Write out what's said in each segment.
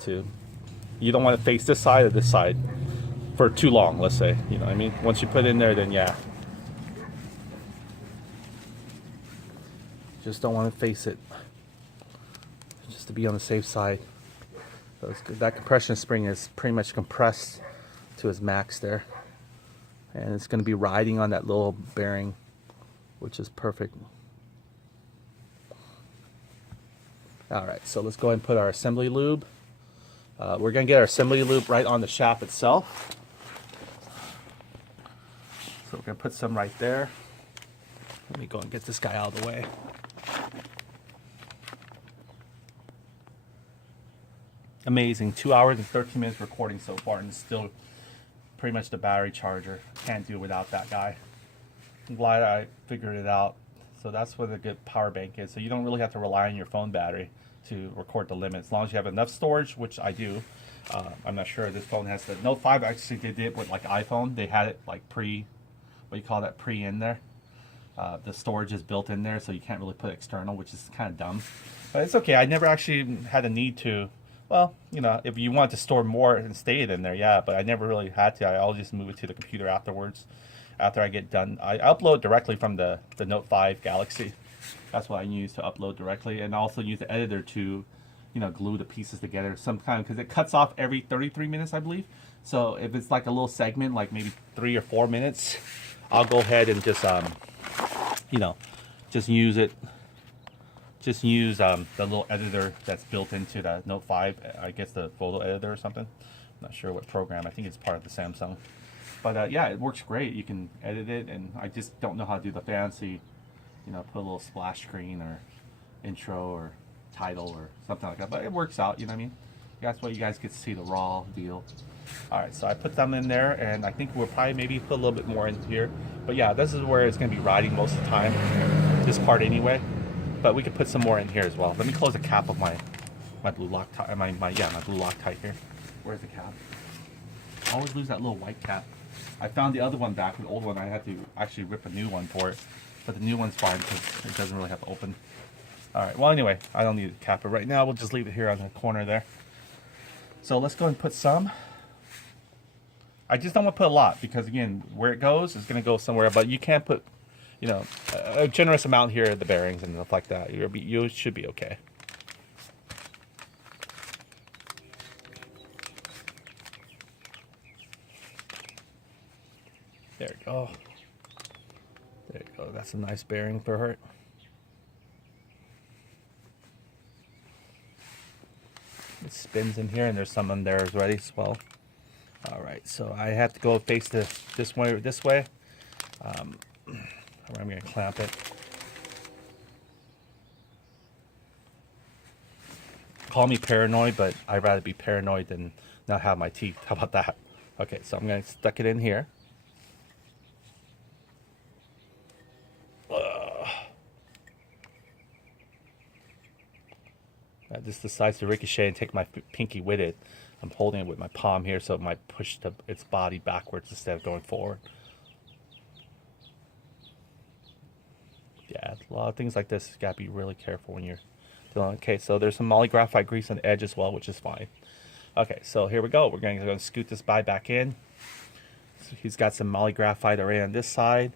to. You don't want to face this side or this side for too long, let's say. You know what I mean? Once you put it in there, then yeah. Just don't want to face it. Just to be on the safe side. That compression spring is pretty much compressed to its max there. And it's going to be riding on that little bearing, which is perfect. Alright, so let's go ahead and put our assembly lube. We're going to get our assembly lube right on the shaft itself. So we're going to put some right there. Let me go and get this guy out of the way. Amazing, 2 hours and 13 minutes recording so far, and still pretty much the battery charger. Can't do without that guy. I'm glad I figured it out. So that's what a good power bank is. So you don't really have to rely on your phone battery to record the limit. As long as you have enough storage, which I do. I'm not sure this phone has the Note 5 actually did it with like iPhone. They had it like what do you call that, in there. The storage is built in there, so you can't really put external, which is kind of dumb. But it's okay. I never actually had a need to. Well, you know, if you want to store more and stay it in there, yeah, but I never really had to. I always just move it to the computer afterwards. After I get done, I upload directly from the Note 5 Galaxy. That's what I use to upload directly, and also use the editor to, you know, glue the pieces together. Sometimes because it cuts off every 33 minutes, I believe. So if it's like a little segment, like maybe 3 or 4 minutes, I'll go ahead and just, you know, just use it. Just use the little editor that's built into the Note 5. I guess the photo editor or something. I'm not sure what program. I think it's part of the Samsung. But yeah, it works great. You can edit it, and I just don't know how to do the fancy, you know, put a little splash screen or intro or title or something like that. But it works out, you know what I mean? That's why you guys get to see the raw deal. Alright, so I put them in there, and I think we'll probably maybe put a little bit more in here. But yeah, this is where it's going to be riding most of the time. This part anyway. But we could put some more in here as well. Let me close the cap of my blue Loctite. My blue Loctite here. Where's the cap? I always lose that little white cap. I found the other one back, the old one. I had to actually rip a new one for it, but the new one's fine because it doesn't really have to open. All right. Well, anyway, I don't need a cap, but right now we'll just leave it here on the corner there. So let's go and put some. I just don't want to put a lot because again, where it goes is going to go somewhere. But you can't put, you know, a generous amount here at the bearings and stuff like that. You should be okay. There you go. There you go. That's a nice bearing for her. It spins in here, and there's some in there already as well. All right, so I have to go face this way. I'm going to clamp it. Call me paranoid, but I'd rather be paranoid than not have my teeth. How about that? Okay, so I'm going to stuck it in here. This decides to ricochet and take my pinky with it. I'm holding it with my palm here, so it might push its body backwards instead of going forward. Yeah, a lot of things like this, you gotta be really careful when you're doing. Okay, so there's some moly graphite grease on the edge as well, which is fine. Okay, so here we go. We're going to scoot this guy back in. So he's got some moly graphite already on this side.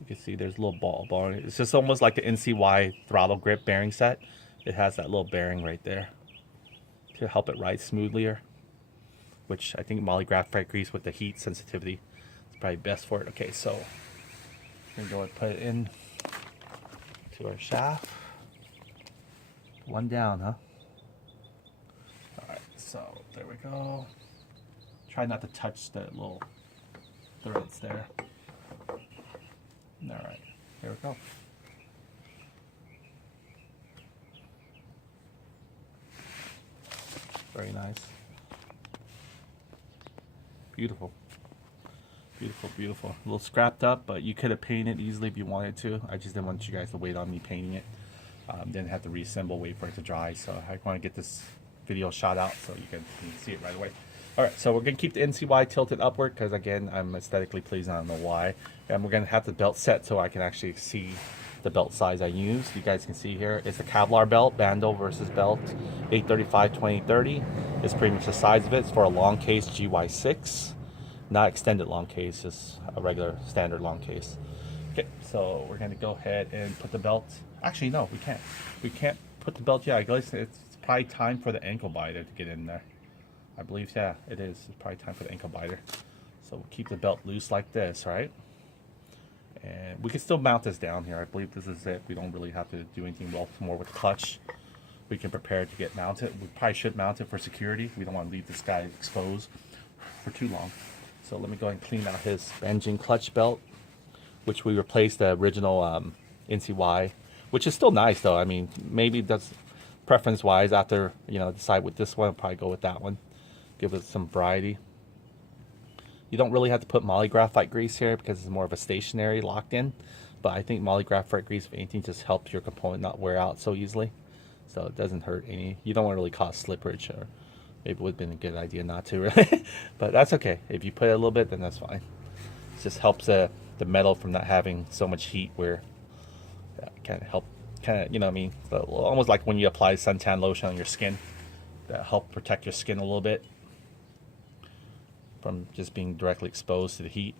You can see there's a little ball. It's just almost like the NCY throttle grip bearing set. It has that little bearing right there to help it ride smoothlier, which I think moly graphite grease with the heat sensitivity is probably best for it. Okay, so we're going to go and put it in to our shaft. One down, huh? Alright, so there we go. Try not to touch the little threads there. Alright, here we go. Very nice. Beautiful. Beautiful, beautiful. A little scrapped up, but you could have painted it easily if you wanted to. I just didn't want you guys to wait on me painting it. Didn't have to reassemble, wait for it to dry. So I want to get this video shot out so you can see it right away. Alright, so we're going to keep the NCY tilted upward because, again, I'm aesthetically pleased. I don't know why. And we're going to have the belt set so I can actually see the belt size I used. You guys can see here, it's a Kevlar belt, Bando versus belt, 835/2030. It's pretty much the size of it. It's for a long case GY6, not extended long case, just a regular standard long case. Okay, so we're gonna go ahead and put the belt. Actually, no, we can't. We can't put the belt yet. I guess it's probably time for the ankle biter to get in there. I believe, yeah, it is. It's probably time for the ankle biter. So we'll keep the belt loose like this, right? And we can still mount this down here. I believe this is it. We don't really have to do anything more with the clutch. We can prepare to get mounted. We probably should mount it for security. We don't want to leave this guy exposed for too long. So let me go and clean out his engine clutch belt, which we replaced the original NCY, which is still nice though. I mean, maybe that's preference wise after, you know, decide with this one, I'll probably go with that one. Give it some variety. You don't really have to put moly graphite grease here because it's more of a stationary locked in, but I think moly graphite grease, if anything, just helps your component not wear out so easily. So it doesn't hurt any. You don't want to really cause slippage, or maybe it would have been a good idea not to, really. But that's okay. If you put it a little bit, then that's fine. It just helps the metal from not having so much heat, where that kind of, you know what I mean? So almost like when you apply suntan lotion on your skin, that help protect your skin a little bit from just being directly exposed to the heat.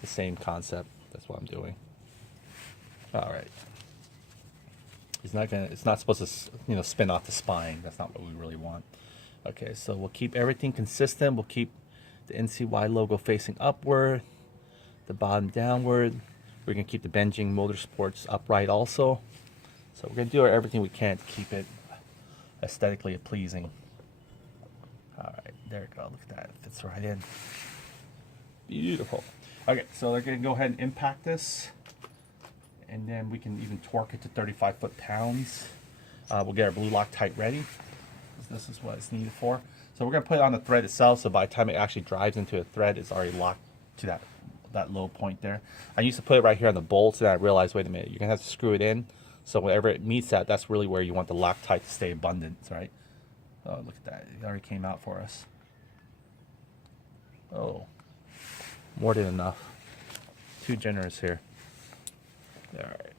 The same concept. That's what I'm doing. All right. It's not supposed to, you know, spin off the spine. That's not what we really want. Okay, so we'll keep everything consistent. We'll keep the NCY logo facing upward, the bottom downward. We're gonna keep the Benjing Motorsports upright also. So we're gonna do everything we can to keep it aesthetically pleasing. All right, there we go. Look at that. It fits right in. Beautiful. Okay, so we're gonna go ahead and impact this, and then we can even torque it to 35 foot-pounds. We'll get our blue Loctite ready. This is what it's needed for. So we're gonna put it on the thread itself, so by the time it actually drives into a thread, it's already locked to that low point there. I used to put it right here on the bolts, and I realized, wait a minute, you're gonna have to screw it in. So whenever it meets that, that's really where you want the Loctite to stay abundant, right? Oh, look at that. It already came out for us. Oh, more than enough. Too generous here. All right.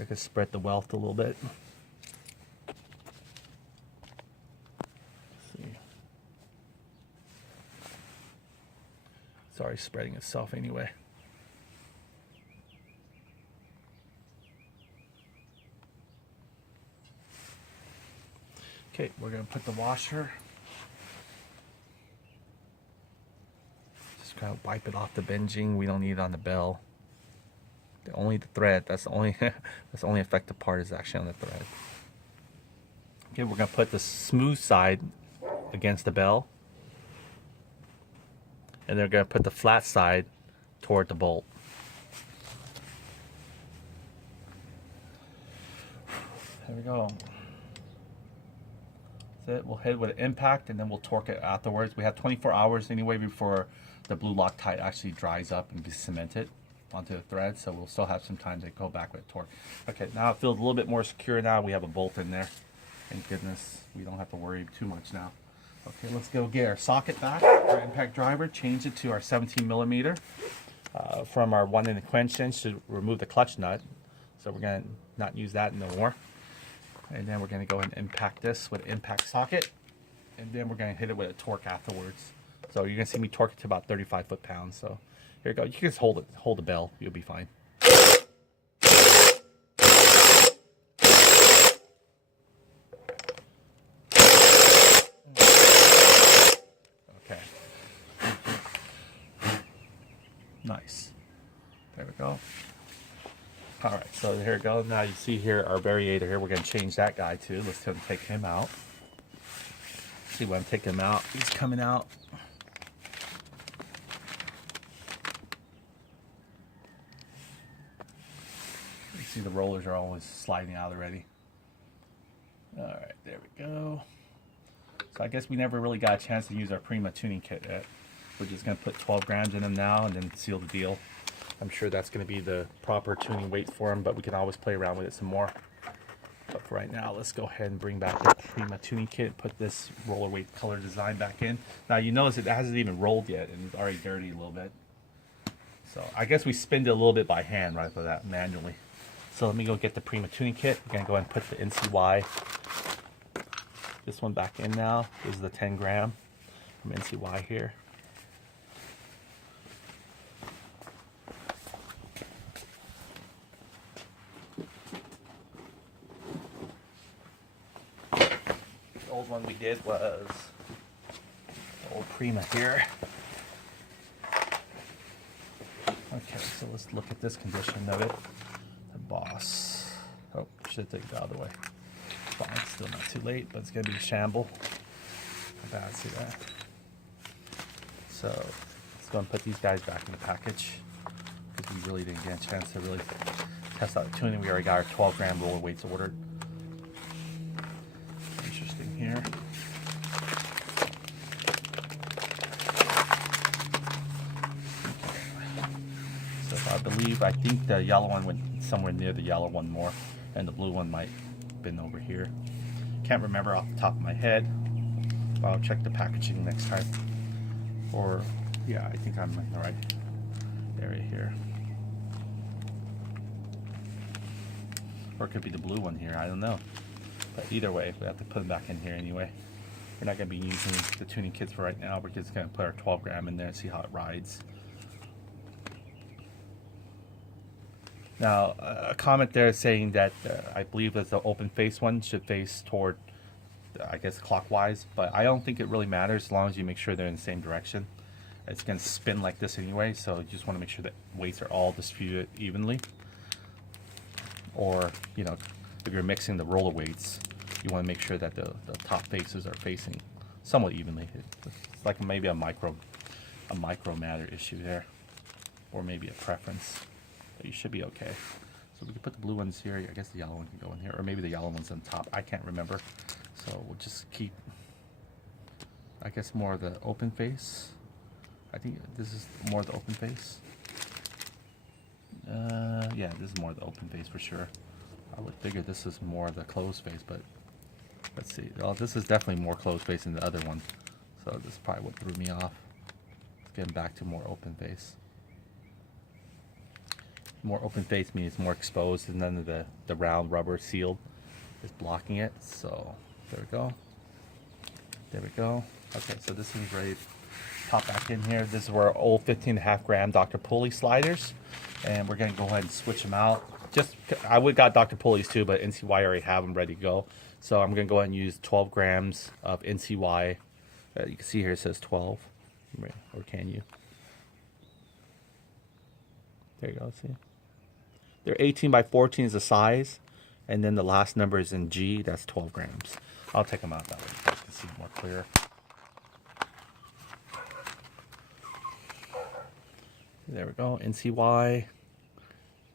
I can spread the wealth a little bit. Let's see. It's already spreading itself anyway. Okay, we're going to put the washer. Just kind of wipe it off the binging. We don't need it on the bell. Only the thread. That's the only that's the only effective part is actually on the thread. Okay, we're going to put the smooth side against the bell. And they're going to put the flat side toward the bolt. There we go. It. We'll hit with an impact, and then we'll torque it afterwards. We have 24 hours anyway before the blue Loctite actually dries up and be cemented onto the thread, so we'll still have some time to go back with torque. Okay, now it feels a little bit more secure now. We have a bolt in there. Thank goodness. We don't have to worry too much now. Okay, let's go get our socket back, our impact driver, change it to our 17 millimeter from our 1" quench inch to remove the clutch nut. So we're going to not use that no more. And then we're going to go ahead and impact this with an impact socket. And then we're going to hit it with a torque afterwards. So you're going to see me torque it to about 35 foot-pounds. So here we go. You can just hold it, hold the bell. You'll be fine. Okay. Nice. There we go. All right, so here we go. Now you see here our variator here. We're going to change that guy too. Let's take him out. See when I'm taking him out. He's coming out. You see the rollers are always sliding out already. All right, there we go. So I guess we never really got a chance to use our Prima tuning kit yet. We're just going to put 12 grams in them now and then seal the deal. I'm sure that's going to be the proper tuning weight for them, but we can always play around with it some more. But for right now, let's go ahead and bring back the Prima tuning kit, put this roller weight color design back in. Now you notice it hasn't even rolled yet, and it's already dirty a little bit. So I guess we spinned it a little bit by hand rather than that manually. So let me go get the Prima tuning kit. We're gonna go ahead and put the NCY, this one back in now. This is the 10 gram from NCY here. The old one we did was the old Prima here. Okay, so let's look at this condition of it. The Boss. Oh, should take it the other way. Fine, still not too late, but it's gonna be a shamble. Bad, see that? So let's go and put these guys back in the package because we really didn't get a chance to really test out the tuning. We already got our 12 gram roller weights ordered. Interesting here. I think the yellow one went somewhere near the yellow one more, and the blue one might have been over here. Can't remember off the top of my head, but I'll check the packaging next time. Or, yeah, I think I'm in the right area here. Or it could be the blue one here, I don't know. But either way, we have to put them back in here anyway. We're not going to be using the tuning kits for right now. We're just going to put our 12 gram in there and see how it rides. Now, a comment there saying that I believe that the open face one should face toward, I guess, clockwise, but I don't think it really matters as long as you make sure they're in the same direction. It's going to spin like this anyway, so you just want to make sure that weights are all distributed evenly. Or, you know, if you're mixing the roller weights, you want to make sure that the top faces are facing somewhat evenly. It's like maybe a micro matter issue there, or maybe a preference. But you should be okay. So we can put the blue ones here. I guess the yellow one can go in here, or maybe the yellow one's on top. I can't remember. So we'll just keep, I guess, more of the open face. I think this is more of the open face. Yeah, this is more of the open face for sure. I would figure this is more of the closed face, but let's see. Oh, this is definitely more closed face than the other one. So this is probably what threw me off. Getting back to more open face. More open face means more exposed, and none of the round rubber sealed is blocking it. So there we go. There we go. Okay, so this is ready to pop back in here. This is our old 15.5 gram Dr. Pulley sliders, and we're gonna go ahead and switch them out. I would got Dr. Pulleys too, but NCY already have them ready to go. So I'm gonna go ahead and use 12 grams of NCY. You can see here it says 12, or can you? There you go. See. They're 18 by 14 is the size, and then the last number is in G. That's 12 grams. I'll take them out that way so you can see more clear. There we go. NCY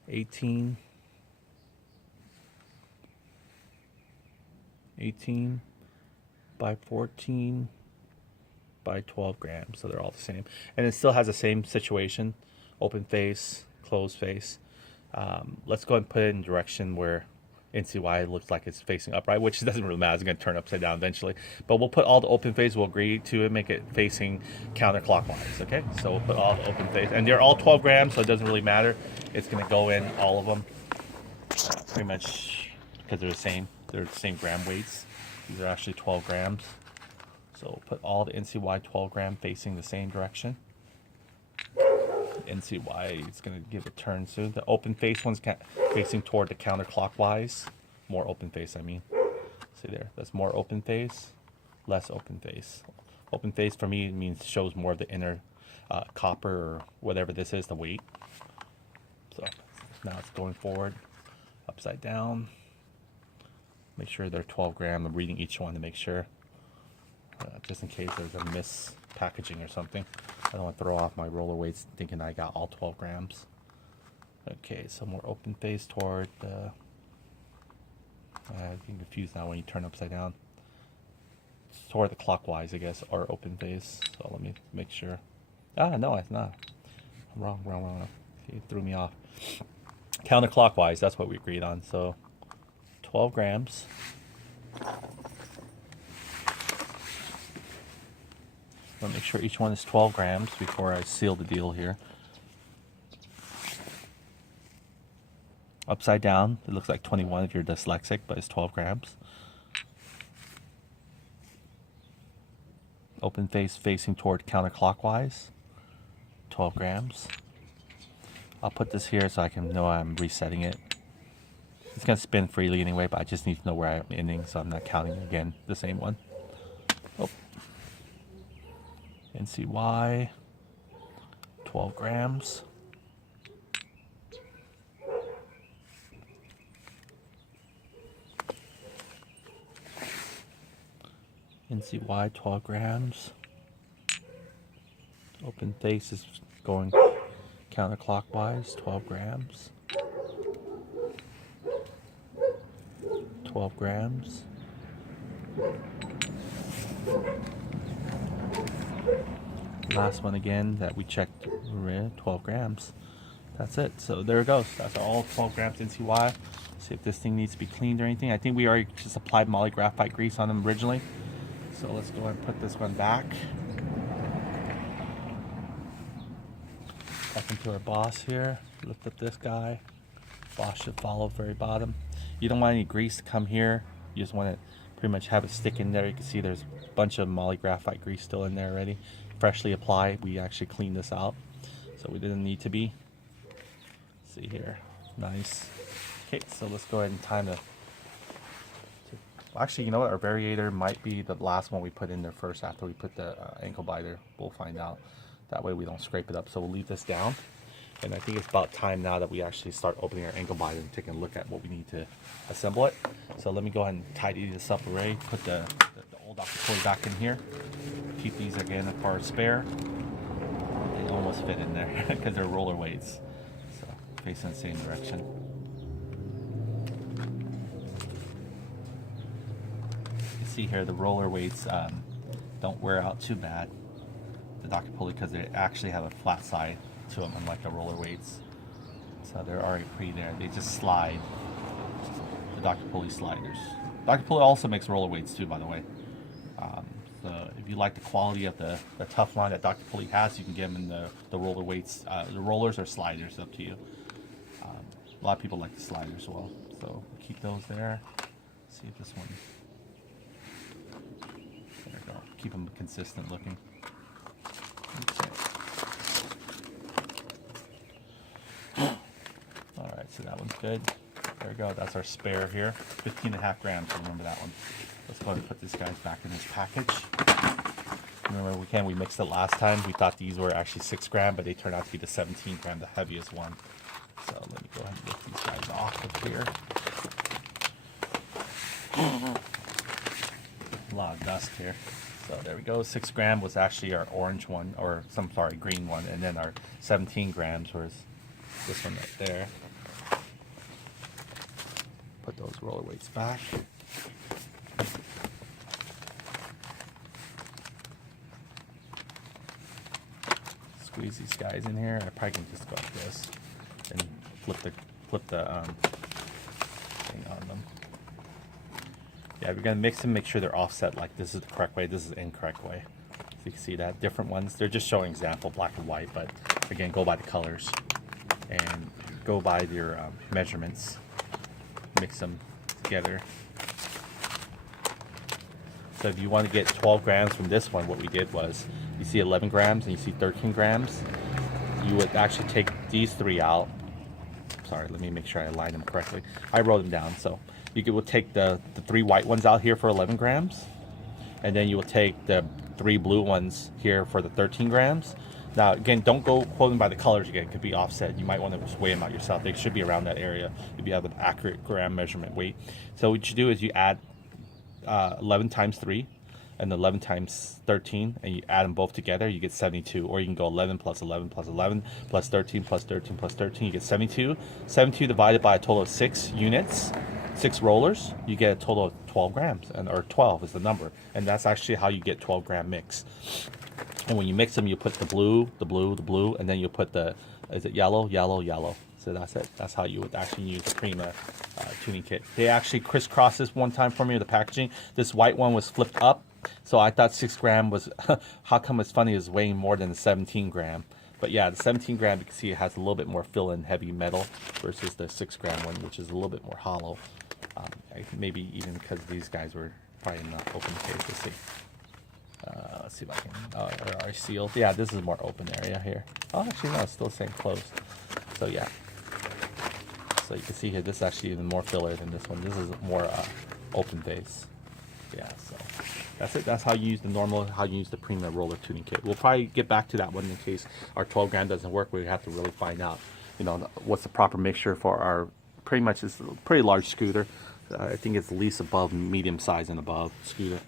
18 by 14 by 12 grams. So they're all the same, and it still has the same situation: open face, closed face. Let's go ahead and put it in direction where NCY looks like it's facing upright, which doesn't really matter. It's going to turn upside down eventually. But we'll put all the open face. We'll agree to it, make it facing counterclockwise. Okay, so we'll put all the open face, and they're all 12 grams, so it doesn't really matter. It's going to go in all of them, pretty much because they're the same. They're the same gram weights. These are actually 12 grams. So we'll put all the NCY 12 gram facing the same direction. NCY is going to give a turn soon. The open face one's facing toward the counterclockwise. More open face, I mean. See there, that's more open face, less open face. Open face for me means shows more of the inner copper or whatever this is, the weight. So now it's going forward, upside down. Make sure they're 12 gram. I'm reading each one to make sure, just in case there's a mispackaging or something. I don't want to throw off my roller weights thinking I got all 12 grams. Okay, so more open face toward the... I'm getting confused now when you turn upside down. It's toward the clockwise, I guess, or open face. So let me make sure. Ah, no, it's not. I'm wrong. See, it threw me off. Counterclockwise, that's what we agreed on. So 12 grams. I want to make sure each one is 12 grams before I seal the deal here. Upside down, it looks like 21 if you're dyslexic, but it's 12 grams. Open face facing toward counterclockwise, 12 grams. I'll put this here so I can know I'm resetting it. It's going to spin freely anyway, but I just need to know where I'm ending, so I'm not counting again the same one. Oh. NCY, 12 grams. NCY, 12 grams. Open face is going counterclockwise, 12 grams. 12 grams. Last one again that we checked, 12 grams. That's it. So there it goes. That's all 12 grams NCY. See if this thing needs to be cleaned or anything. I think we already just applied moly graphite grease on them originally. So let's go ahead and put this one back. Up into our boss here. Lift up this guy. Boss should follow very bottom. You don't want any grease to come here. You just want to pretty much have it stick in there. You can see there's a bunch of moly graphite grease still in there already. Freshly applied. We actually cleaned this out, so we didn't need to be. See here. Nice. Okay, so let's go ahead and time the... Actually, you know what? Our variator might be the last one we put in there first after we put the ankle biter. We'll find out. That way we don't scrape it up. So we'll leave this down. And I think it's about time now that we actually start opening our ankle biter and taking a look at what we need to assemble it. So let me go ahead and tidy this up already. Put the old Dr. Toy back in here. Keep these again for our spare. They almost fit in there because they're roller weights. So facing the same direction. See here, the roller weights don't wear out too bad, the Dr. Pulley, because they actually have a flat side to them, unlike the roller weights. So they're already pretty there. They just slide. The Dr. Pulley sliders. Dr. Pulley also makes roller weights too, by the way. So if you like the quality of the tough line that Dr. Pulley has, you can get them in the roller weights. The rollers or sliders, up to you. A lot of people like the sliders as well. So keep those there. Let's see if this one. There we go. Keep them consistent looking. Okay. Alright, so that one's good. There we go. That's our spare here. 15.5 grams. Remember that one. Let's go ahead and put this guy back in his package. Remember, we mixed it last time. We thought these were actually 6 gram, but they turned out to be the 17 gram, the heaviest one. So let me go ahead and lift these guys off of here. A lot of dust here. So there we go. 6 gram was actually our orange one, or green one, and then our 17 grams was this one right there. Put those roller weights back. Squeeze these guys in here. I probably can just go like this and flip the thing on them. Yeah, we're gonna mix them, make sure they're offset. Like this is the correct way, this is the incorrect way. So you can see that different ones. They're just showing example black and white, but again, go by the colors and go by your measurements. Mix them together. So if you want to get 12 grams from this one, what we did was, you see 11 grams and you see 13 grams, you would actually take these 3 out. Sorry, let me make sure I align them correctly. I wrote them down. So you will take the 3 white ones out here for 11 grams, and then you will take the 3 blue ones here for the 13 grams. Now, again, don't go quoting by the colors again. It could be offset. You might want to just weigh them out yourself. They should be around that area if you have an accurate gram measurement weight. So what you do is you add 11 times 3 and 11 times 13, and you add them both together, you get 72. Or you can go 11 plus 11 plus 11 plus 13 plus 13 plus 13, you get 72. 72 divided by a total of 6 units, 6 rollers, you get a total of 12 grams, or 12 is the number. And that's actually how you get 12 gram mix. And when you mix them, you put the blue, the blue, the blue, and then you put the, is it yellow, yellow, yellow. So that's it. That's how you would actually use the Prima tuning kit. They actually crisscrossed this one time for me with the packaging. This white one was flipped up. So I thought 6 gram was, how come it's funny, is weighing more than the 17 gram. But yeah, the 17 gram, you can see it has a little bit more fill-in heavy metal versus the 6 gram one, which is a little bit more hollow. Maybe even because these guys were probably in the open case. Let's see. Let's see if I can, are sealed. Yeah, this is more open area here. Oh, actually no, it's still saying closed. So yeah. So you can see here, this is actually even more filler than this one. This is more open base. Yeah, so that's it. That's how you use the normal, how you use the premium roller tuning kit. We'll probably get back to that one in case our 12 gram doesn't work. We have to really find out, you know, what's the proper mixture for our, pretty much it's a pretty large scooter. I think it's at least above medium size and above scooter.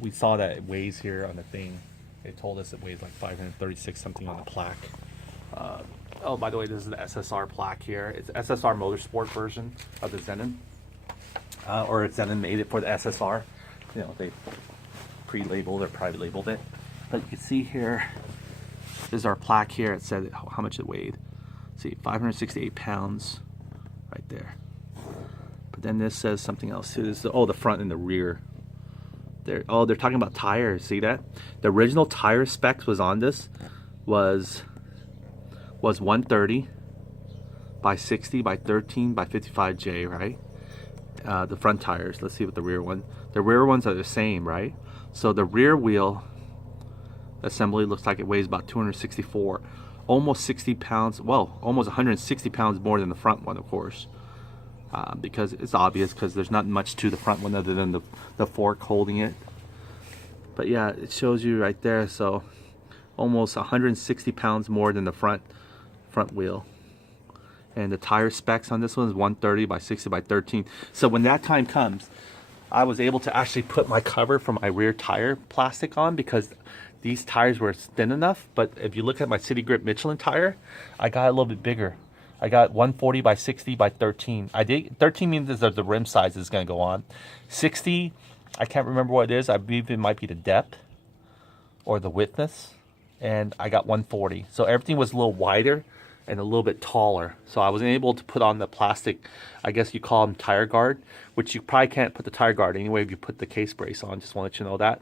We saw that it weighs here on the thing. It told us it weighs like 536 something on the plaque. Oh, by the way, this is the SSR plaque here. It's SSR Motorsport version of the Zenon. Or Zenon made it for the SSR. You know, they pre-labeled or private labeled it. But you can see here, this is our plaque here. It said how much it weighed. See, 568 pounds right there. But then this says something else too. This is, oh, the front and the rear. They're talking about tires. See that? The original tire specs was on this was 130 by 60 by 13 by 55J, right? The front tires. Let's see what the rear one. The rear ones are the same, right? So the rear wheel assembly looks like it weighs about 264, almost 60 pounds. Well, almost 160 pounds more than the front one, of course. Because it's obvious, because there's not much to the front one other than the fork holding it. But yeah, it shows you right there. So almost 160 pounds more than the front wheel. And the tire specs on this one is 130 by 60 by 13. So when that time comes, I was able to actually put my cover for my rear tire plastic on, because these tires were thin enough. But if you look at my City Grip Michelin tire, I got a little bit bigger. I got 140 by 60 by 13. 13 means that the rim size is going to go on. 60, I can't remember what it is. I believe it might be the depth or the widthness. And I got 140. So everything was a little wider and a little bit taller. So I was able to put on the plastic, I guess you call them tire guard, which you probably can't put the tire guard anyway if you put the case brace on. Just want to let you know that.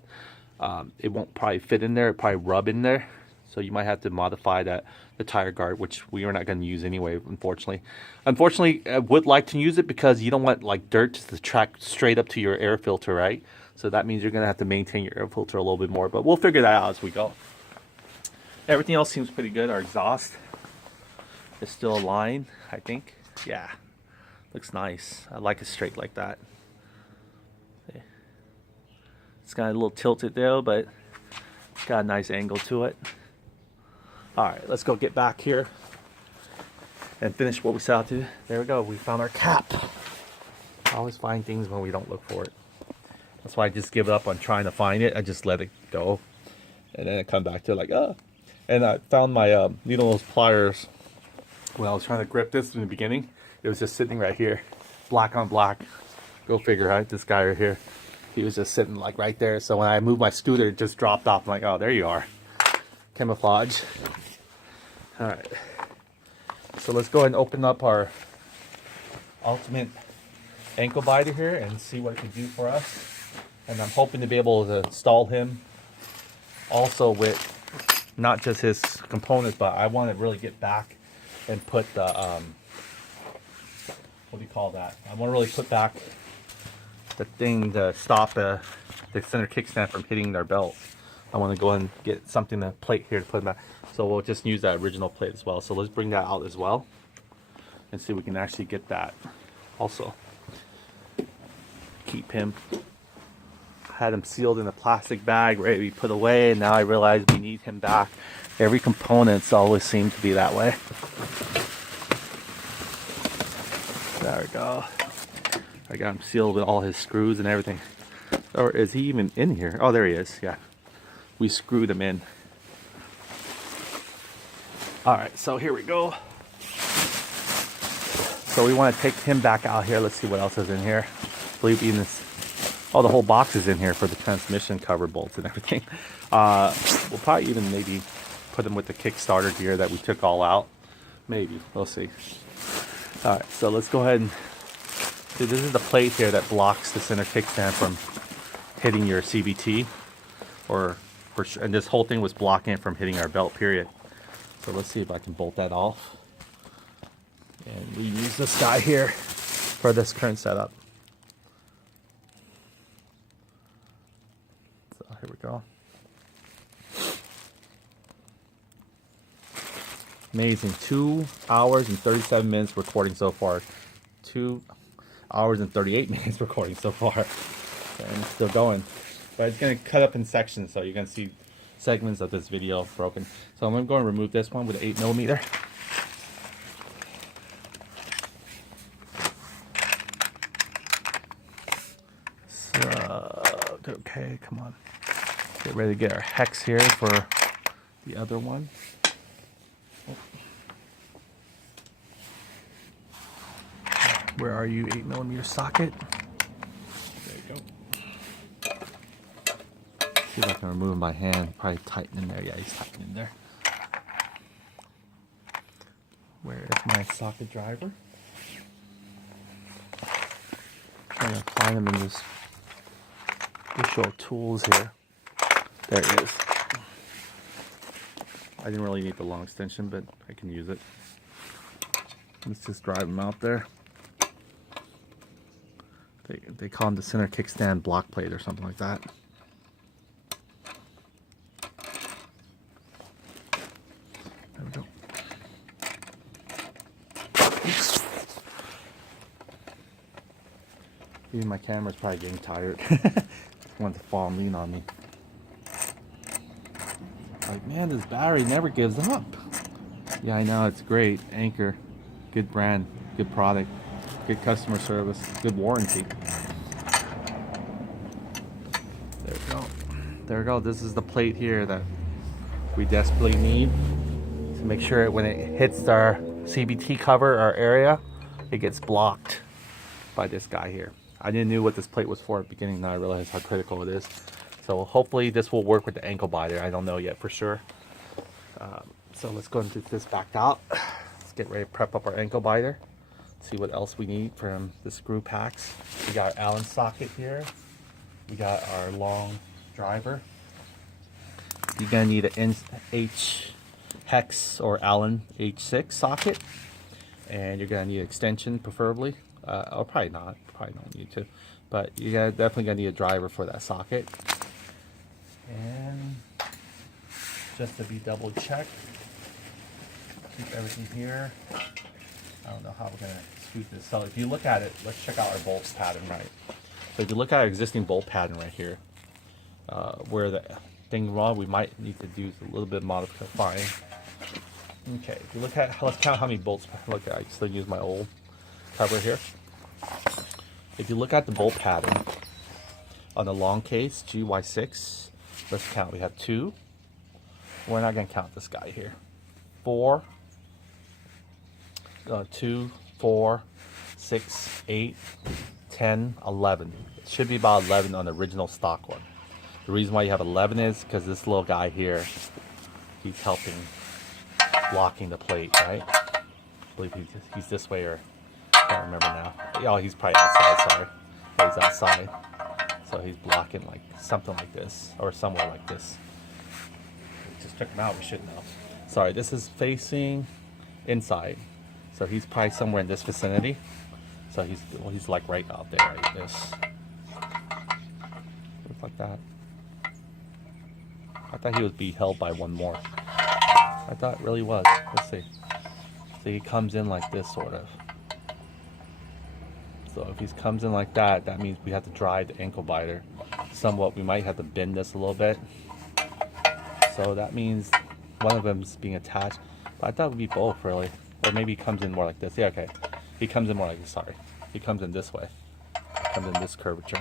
It won't probably fit in there. It'll probably rub in there. So you might have to modify the tire guard, which we are not going to use anyway, unfortunately. Unfortunately, I would like to use it because you don't want like dirt to track straight up to your air filter, right? So that means you're going to have to maintain your air filter a little bit more, but we'll figure that out as we go. Everything else seems pretty good. Our exhaust is still aligned, I think. Yeah, looks nice. I like it straight like that. It's got a little tilted there, but it's got a nice angle to it. All right, let's go get back here and finish what we set out to. There we go, we found our cap. I always find things when we don't look for it. That's why I just give up on trying to find it. I just let it go. And then I come back to it like, oh. And I found my needle nose pliers when I was trying to grip this in the beginning. It was just sitting right here, black on black. Go figure, right? This guy right here, he was just sitting like right there. So when I moved my scooter, it just dropped off. I'm like, oh, there you are. Camouflage. All right, so let's go ahead and open up our ultimate ankle biter here and see what it can do for us. And I'm hoping to be able to install him also with not just his components, but I want to really get back and put the what do you call that? I want to really put back the thing to stop the center kickstand from hitting their belt. I want to go ahead and get something, a plate here to put back. So we'll just use that original plate as well. So let's bring that out as well and see if we can actually get that also. Keep him. Had him sealed in a plastic bag, ready to be put away, and now I realize we need him back. Every component's always seemed to be that way. There we go. I got him sealed with all his screws and everything. Or is he even in here? Oh, there he is. Yeah. We screwed him in. Alright, so here we go. So we want to take him back out here. Let's see what else is in here. I believe even this, oh, the whole box is in here for the transmission cover bolts and everything. We'll probably even maybe put him with the Kickstarter gear that we took all out. Maybe, we'll see. Alright, so let's go ahead and see, this is the plate here that blocks the center kickstand from hitting your CVT, and this whole thing was blocking it from hitting our belt, period. So let's see if I can bolt that off. And we use this guy here for this current setup. So here we go. Amazing. 2 hours and 37 minutes recording so far. 2 hours and 38 minutes recording so far. And it's still going. But it's going to cut up in sections, so you're going to see segments of this video broken. So I'm going to remove this one with an 8mm. So, okay, come on. Get ready to get our hex here for the other one. Where are you, 8mm socket? There you go. See if I can remove my hand. Probably tighten in there. Yeah, he's tightened in there. Where is my socket driver? I'm gonna find them in this visual tools here. There it is. I didn't really need the long extension, but I can use it. Let's just drive them out there. They call them the center kickstand block plate or something like that. There we go. Oops. Even my camera's probably getting tired. Just wanted to fall and lean on me. Like, man, this battery never gives up. Yeah, I know, it's great. Anchor, good brand, good product, good customer service, good warranty. There we go. There we go. This is the plate here that we desperately need to make sure when it hits our CVT cover, our area, it gets blocked by this guy here. I didn't know what this plate was for at the beginning. Now I realize how critical it is. So hopefully this will work with the ankle biter. I don't know yet for sure. So let's go and get this backed out. Let's get ready to prep up our ankle biter. See what else we need from the screw packs. We got our Allen socket here. We got our long driver. You're gonna need an H hex or Allen H6 socket, and you're gonna need an extension preferably, or probably not. Probably don't need to, but you're definitely gonna need a driver for that socket. And just to be double checked, keep everything here. I don't know how we're gonna sweep this. So if you look at it, let's check out our bolt pattern, right? So if you look at our existing bolt pattern right here, where the thing wrong, we might need to do a little bit of modifying. Okay, if you look at, let's count how many bolts. Look, I still use my old cover here. If you look at the bolt pattern on the long case, GY6, let's count. We have 2. We're not gonna count this guy here. 4. 2, 4, 6, 8, 10, 11. It should be about 11 on the original stock one. The reason why you have 11 is because this little guy here, he's helping blocking the plate, right? I believe he's this way, or I can't remember now. Oh, he's probably outside, sorry. Yeah, he's outside. So he's blocking like something like this, or somewhere like this. We just took him out, we should know. Sorry, this is facing inside. So he's probably somewhere in this vicinity. So he's like right out there, like this. Looks like that. I thought he would be held by one more. I thought it really was. Let's see. So he comes in like this, sort of. So if he comes in like that, that means we have to drive the ankle biter somewhat. We might have to bend this a little bit. So that means one of them is being attached. But I thought it would be both, really. Or maybe he comes in more like this. Yeah, okay. He comes in more like this, sorry. He comes in this way. Comes in this curvature.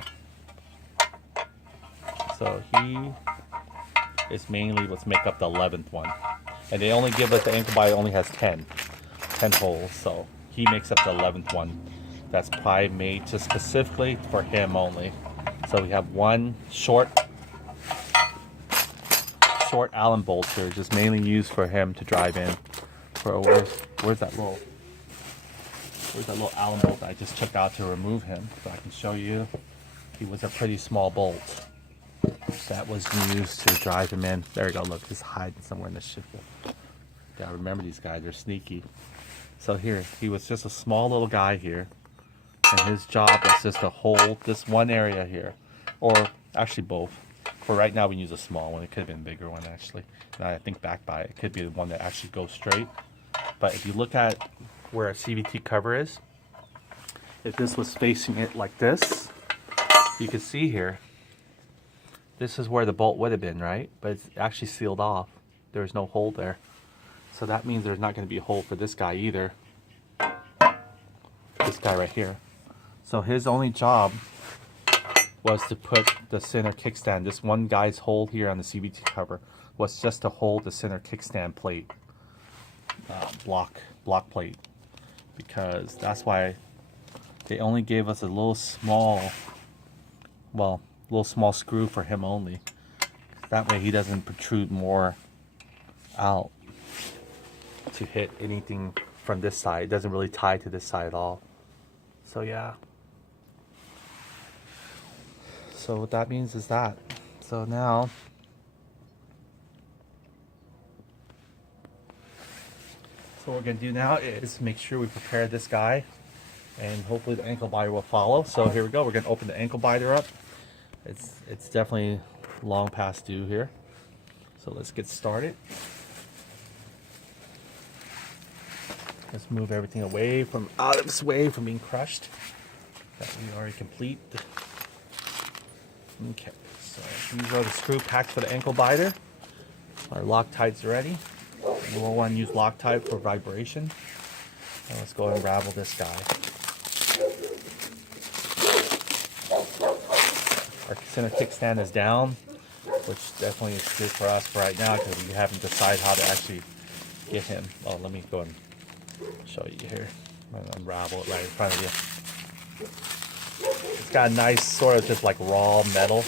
So he is mainly what's make up the 11th one. And they only give us, the ankle biter only has 10 holes. So he makes up the 11th one. That's probably made just specifically for him only. So we have one short Allen bolt here, just mainly used for him to drive in. For where's that little Allen bolt that I just took out to remove him, so I can show you. He was a pretty small bolt that was used to drive him in. There we go. Look, just hiding somewhere in the ship. Yeah, remember these guys, they're sneaky. So here, he was just a small little guy here, and his job was just to hold this one area here, or actually both. For right now, we use a small one. It could have been a bigger one actually. Now I think back by it, it could be the one that actually goes straight. But if you look at where a CVT cover is, if this was facing it like this, you can see here, this is where the bolt would have been, right? But it's actually sealed off. There's no hole there. So that means there's not going to be a hole for this guy either. This guy right here. So his only job was to put the center kickstand. This one guy's hole here on the CVT cover was just to hold the center kickstand plate, block plate, because that's why they only gave us a little small screw for him only. That way he doesn't protrude more out to hit anything from this side. It doesn't really tie to this side at all. So yeah. So what that means is that. So now, so what we're going to do now is make sure we prepare this guy, and hopefully the ankle biter will follow. So here we go. We're going to open the ankle biter up. It's definitely long past due here. So let's get started. Let's move everything away from out of its way from being crushed. That we already complete. Okay, so these are the screw packs for the ankle biter. Our Loctite's ready. We'll want to use Loctite for vibration. And let's go and unravel this guy. Our center kickstand is down, which definitely is good for us for right now because we haven't decided how to actually get him. Oh, let me go and show you here. I'm gonna unravel it right in front of you. It's got a nice sort of just like raw metal.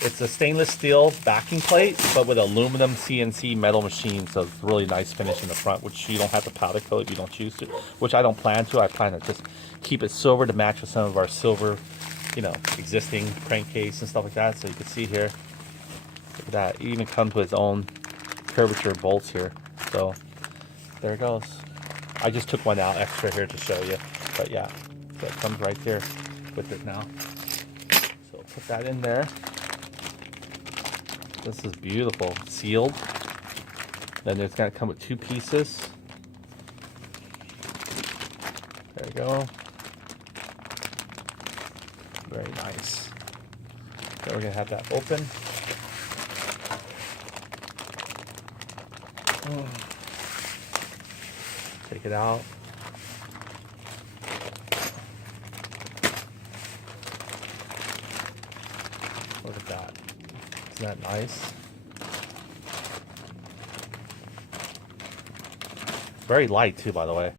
It's a stainless steel backing plate, but with aluminum CNC metal machine, so it's really nice finish in the front, which you don't have to powder coat if you don't choose to, which I don't plan to. I plan to just keep it silver to match with some of our silver, you know, existing crankcase and stuff like that. So you can see here, look at that. It even comes with its own curvature bolts here. So there it goes. I just took one out extra here to show you, but yeah, so it comes right there with it now. So put that in there. This is beautiful, sealed. Then it's gonna come with two pieces. There you go. Very nice. So we're gonna have that open. Take it out. Look at that. Isn't that nice? Very light too, by the way.